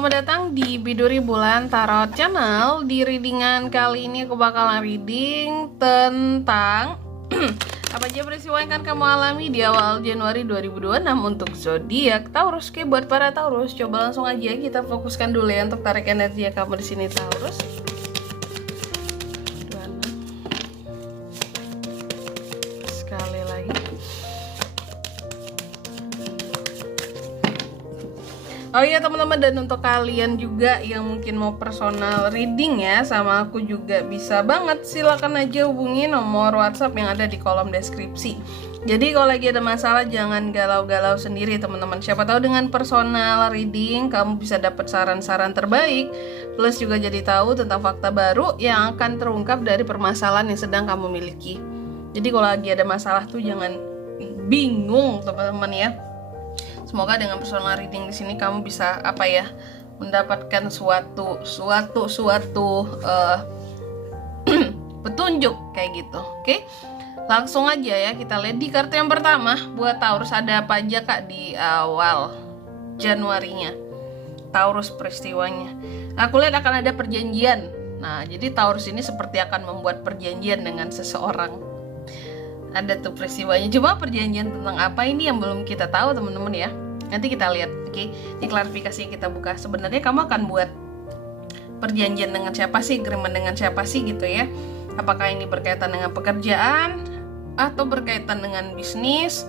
selamat datang di Biduri Bulan Tarot Channel. Di readingan kali ini aku bakalan reading tentang apa aja peristiwa yang akan kamu alami di awal Januari 2026 untuk zodiak Taurus. Oke, buat para Taurus, coba langsung aja kita fokuskan dulu ya untuk tarik energi kamu di sini Taurus. Sekali lagi. Oh iya teman-teman, dan untuk kalian juga yang mungkin mau personal reading ya sama aku juga bisa banget, silakan aja hubungi nomor WhatsApp yang ada di kolom deskripsi. Jadi kalau lagi ada masalah jangan galau-galau sendiri teman-teman. Siapa tahu dengan personal reading kamu bisa dapat saran-saran terbaik, plus juga jadi tahu tentang fakta baru yang akan terungkap dari permasalahan yang sedang kamu miliki. Jadi kalau lagi ada masalah tuh jangan bingung teman-teman ya. Semoga dengan personal reading di sini kamu bisa mendapatkan suatu petunjuk kayak gitu. Oke? Langsung aja ya kita lihat di kartu yang pertama buat Taurus ada apa aja Kak di awal Januarinya. Taurus peristiwanya. Aku lihat akan ada perjanjian. Nah, jadi Taurus ini seperti akan membuat perjanjian dengan seseorang. Ada tuh peristiwanya. Coba perjanjian tentang apa ini yang belum kita tahu teman-teman ya. Nanti kita lihat. Oke, ini klarifikasi yang kita buka. Sebenarnya kamu akan buat perjanjian dengan siapa sih, agreement dengan siapa sih gitu ya. Apakah ini berkaitan dengan pekerjaan atau berkaitan dengan bisnis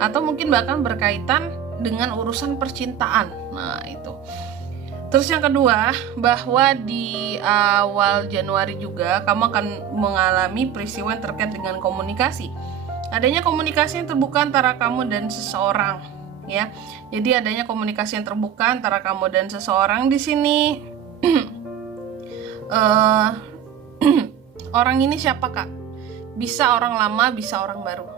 atau mungkin bahkan berkaitan dengan urusan percintaan. Nah, itu. Terus yang kedua, bahwa di awal Januari juga kamu akan mengalami peristiwa yang terkait dengan komunikasi. Adanya komunikasi yang terbuka antara kamu dan seseorang, ya. Jadi adanya komunikasi yang terbuka antara kamu dan seseorang di sini. Orang ini siapa Kak? Bisa orang lama, bisa orang baru.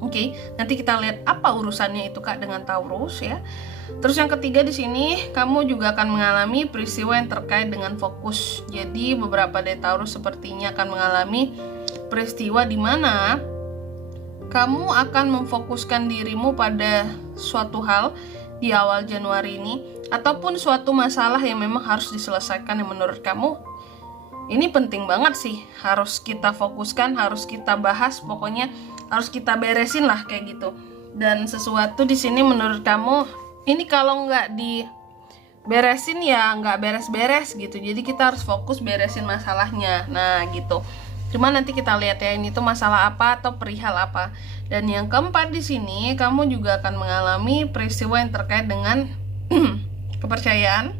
Oke, nanti kita lihat apa urusannya itu Kak dengan Taurus ya. Terus yang ketiga di sini kamu juga akan mengalami peristiwa yang terkait dengan fokus. Jadi beberapa dari Taurus sepertinya akan mengalami peristiwa di mana kamu akan memfokuskan dirimu pada suatu hal di awal Januari ini, ataupun suatu masalah yang memang harus diselesaikan yang menurut kamu ini penting banget sih, harus kita fokuskan, harus kita bahas, pokoknya harus kita beresin lah kayak gitu. Dan sesuatu di sini menurut kamu ini kalau nggak diberesin ya nggak beres-beres gitu. Jadi kita harus fokus beresin masalahnya. Nah gitu. Cuma nanti kita lihat ya ini tuh masalah apa atau perihal apa. Dan yang keempat di sini kamu juga akan mengalami peristiwa yang terkait dengan kepercayaan.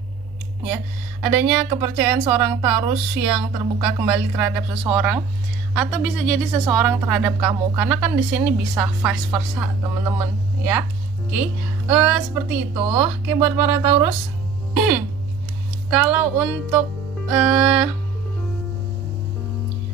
Ya, adanya kepercayaan seorang Taurus yang terbuka kembali terhadap seseorang, atau bisa jadi seseorang terhadap kamu, karena kan di sini bisa vice versa teman-teman ya. Oke, seperti itu. Oke, buat para Taurus, kalau untuk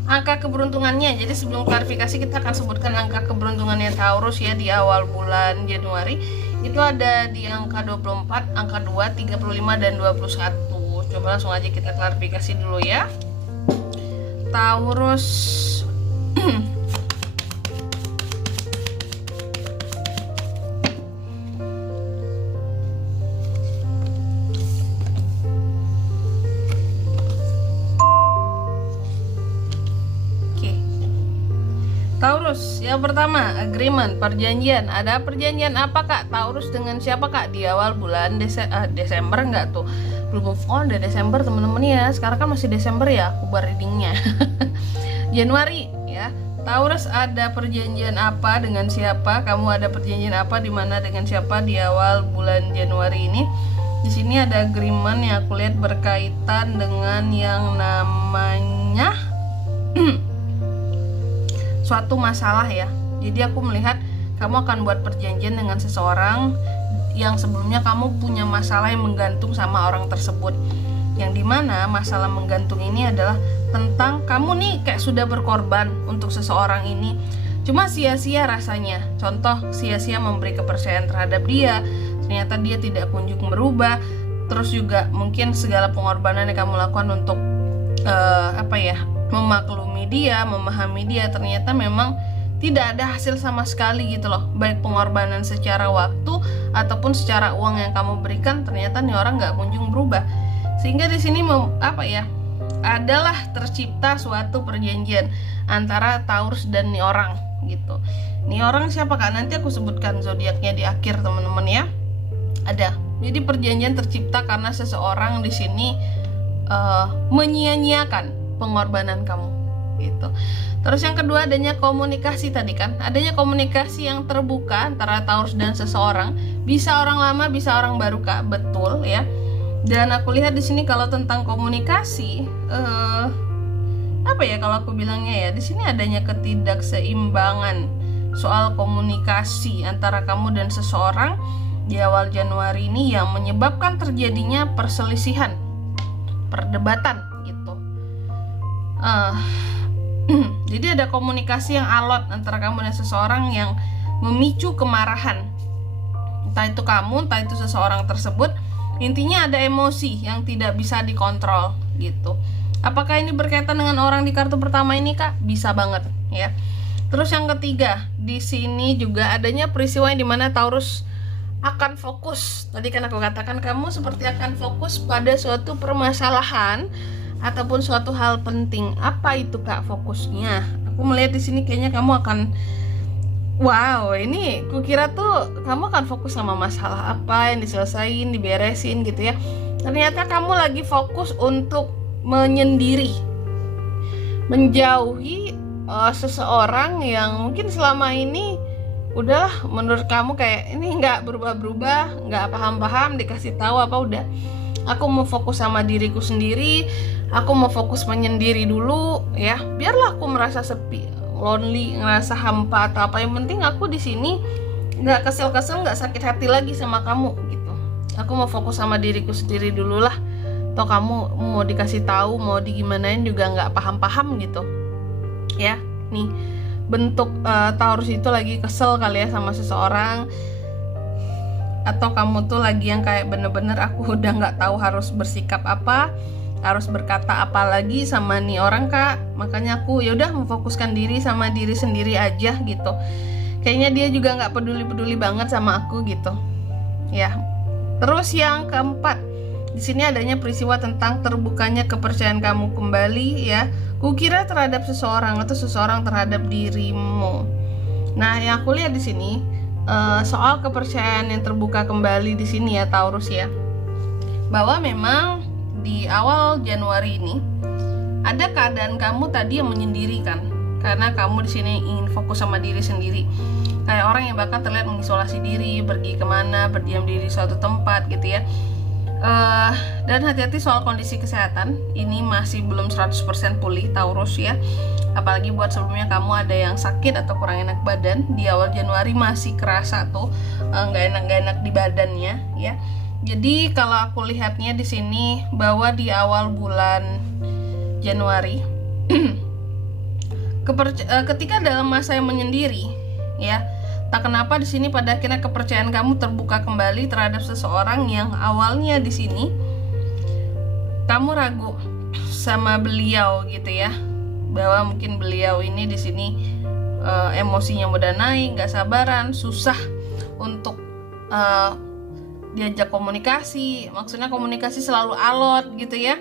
angka keberuntungannya, jadi sebelum klarifikasi kita akan sebutkan angka keberuntungannya Taurus ya di awal bulan Januari. Itu ada di angka 24, angka 2, 35, dan 21. Coba langsung aja kita klarifikasi dulu ya. Taurus Taurus, yang pertama agreement, perjanjian. Ada perjanjian apa Kak? Taurus dengan siapa Kak di awal bulan Desember enggak tuh? Belum move on dari Desember teman-teman ya. Sekarang kan masih Desember ya, aku buat readingnya. Januari ya. Taurus ada perjanjian apa dengan siapa? Kamu ada perjanjian apa di mana dengan siapa di awal bulan Januari ini? Di sini ada agreement yang aku lihat berkaitan dengan yang namanya suatu masalah ya. Jadi aku melihat kamu akan buat perjanjian dengan seseorang yang sebelumnya kamu punya masalah yang menggantung sama orang tersebut, yang dimana masalah menggantung ini adalah tentang kamu nih kayak sudah berkorban untuk seseorang ini, cuma sia-sia rasanya. Contoh, sia-sia memberi kepercayaan terhadap dia, ternyata dia tidak kunjung berubah. Terus juga mungkin segala pengorbanan yang kamu lakukan untuk memaklumi dia, memahami dia, ternyata memang tidak ada hasil sama sekali gitu loh. Baik pengorbanan secara waktu ataupun secara uang yang kamu berikan ternyata nih orang nggak kunjung berubah. Sehingga di sini adalah tercipta suatu perjanjian antara Taurus dan nih orang gitu. Nih orang siapa Kak? Nanti aku sebutkan zodiaknya di akhir teman-teman ya. Ada. Jadi perjanjian tercipta karena seseorang di sini menyia-nyiakan pengorbanan kamu gitu. Terus yang kedua adanya komunikasi tadi kan. Adanya komunikasi yang terbuka antara Taurus dan seseorang. Bisa orang lama, bisa orang baru Kak. Betul ya. Dan aku lihat di sini kalau tentang komunikasi kalau aku bilangnya ya, di sini adanya ketidakseimbangan soal komunikasi antara kamu dan seseorang di awal Januari ini yang menyebabkan terjadinya perselisihan, perdebatan gitu. Jadi ada komunikasi yang alot antara kamu dan seseorang yang memicu kemarahan. Entah itu kamu, entah itu seseorang tersebut. Intinya ada emosi yang tidak bisa dikontrol gitu. Apakah ini berkaitan dengan orang di kartu pertama ini Kak? Bisa banget ya. Terus yang ketiga, di sini juga adanya peristiwa yang dimana Taurus akan fokus. Tadi kan aku katakan kamu seperti akan fokus pada suatu permasalahan ataupun suatu hal penting. Apa itu Kak fokusnya? Aku melihat di sini kayaknya kamu akan ini kukira tuh kamu akan fokus sama masalah apa yang diselesain, diberesin gitu ya. Ternyata kamu lagi fokus untuk menyendiri, menjauhi seseorang yang mungkin selama ini udahlah menurut kamu kayak ini nggak berubah-berubah, nggak paham-paham, dikasih tahu apa udah. Aku mau fokus sama diriku sendiri, aku mau fokus menyendiri dulu ya. Biarlah aku merasa sepi, lonely, ngerasa hampa atau apa, yang penting aku di sini nggak kesel-kesel, nggak sakit hati lagi sama kamu gitu. Aku mau fokus sama diriku sendiri dulu lah. Toh kamu mau dikasih tahu, mau digimanain juga nggak paham-paham gitu ya. Nih bentuk Taurus itu lagi kesel kali ya sama seseorang, atau kamu tuh lagi yang kayak bener-bener aku udah nggak tahu harus bersikap apa, harus berkata apa lagi sama nih orang Kak. Makanya aku yaudah memfokuskan diri sama diri sendiri aja gitu. Kayaknya dia juga nggak peduli banget sama aku gitu ya. Terus yang keempat, di sini adanya peristiwa tentang terbukanya kepercayaan kamu kembali ya. Kukira terhadap seseorang atau seseorang terhadap dirimu. Nah, yang aku lihat di sini soal kepercayaan yang terbuka kembali di sini ya Taurus ya. Bahwa memang di awal Januari ini ada keadaan kamu tadi yang menyendirikan. Karena kamu di sini ingin fokus sama diri sendiri. Kayak orang yang bahkan terlihat mengisolasi diri, pergi kemana, berdiam diri di suatu tempat gitu ya. Dan hati-hati soal kondisi kesehatan. Ini masih belum 100% pulih Taurus ya. Apalagi buat sebelumnya kamu ada yang sakit atau kurang enak badan. Di awal Januari masih kerasa tuh nggak enak di badannya ya. Jadi kalau aku lihatnya di sini bahwa di awal bulan Januari ketika dalam masa yang menyendiri ya, tak kenapa di sini pada akhirnya kepercayaan kamu terbuka kembali terhadap seseorang yang awalnya di sini kamu ragu sama beliau gitu ya, bahwa mungkin beliau ini di sini emosinya mudah naik, nggak sabaran, susah untuk diajak komunikasi, maksudnya komunikasi selalu alot gitu ya,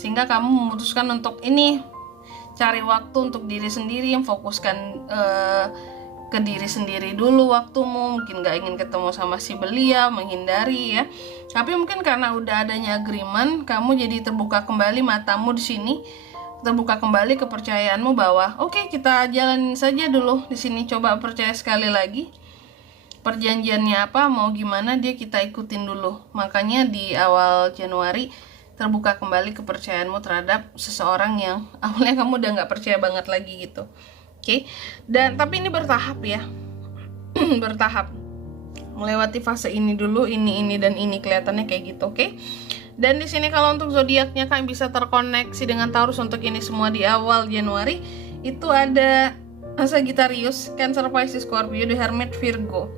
sehingga kamu memutuskan untuk ini cari waktu untuk diri sendiri, memfokuskan ke diri sendiri dulu waktumu, mungkin gak ingin ketemu sama si beliau, menghindari ya. Tapi mungkin karena udah adanya agreement, kamu jadi terbuka kembali matamu di sini, terbuka kembali kepercayaanmu bahwa oke, kita jalanin saja dulu di sini, coba percaya sekali lagi. Perjanjiannya apa, mau gimana dia kita ikutin dulu. Makanya di awal Januari terbuka kembali kepercayaanmu terhadap seseorang yang awalnya kamu udah gak percaya banget lagi gitu. Oke, dan tapi ini bertahap ya, bertahap, melewati fase ini dulu, ini dan ini kelihatannya kayak gitu, oke? Dan di sini kalau untuk zodiaknya kan bisa terkoneksi dengan Taurus untuk ini semua di awal Januari itu ada Sagittarius, Cancer, Pisces, Scorpio, The Hermit, Virgo.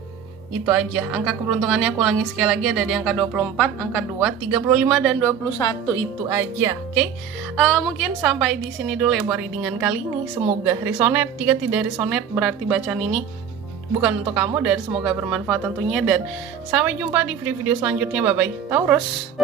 Itu aja. Angka keberuntungannya aku ulangi sekali lagi, ada di angka 24, angka 2, 35 dan 21, itu aja. Oke. Mungkin sampai di sini dulu ya buat readingan kali ini. Semoga resonate. Jika tidak resonate berarti bacaan ini bukan untuk kamu, dan semoga bermanfaat tentunya. Dan sampai jumpa di video-video selanjutnya. Bye bye Taurus.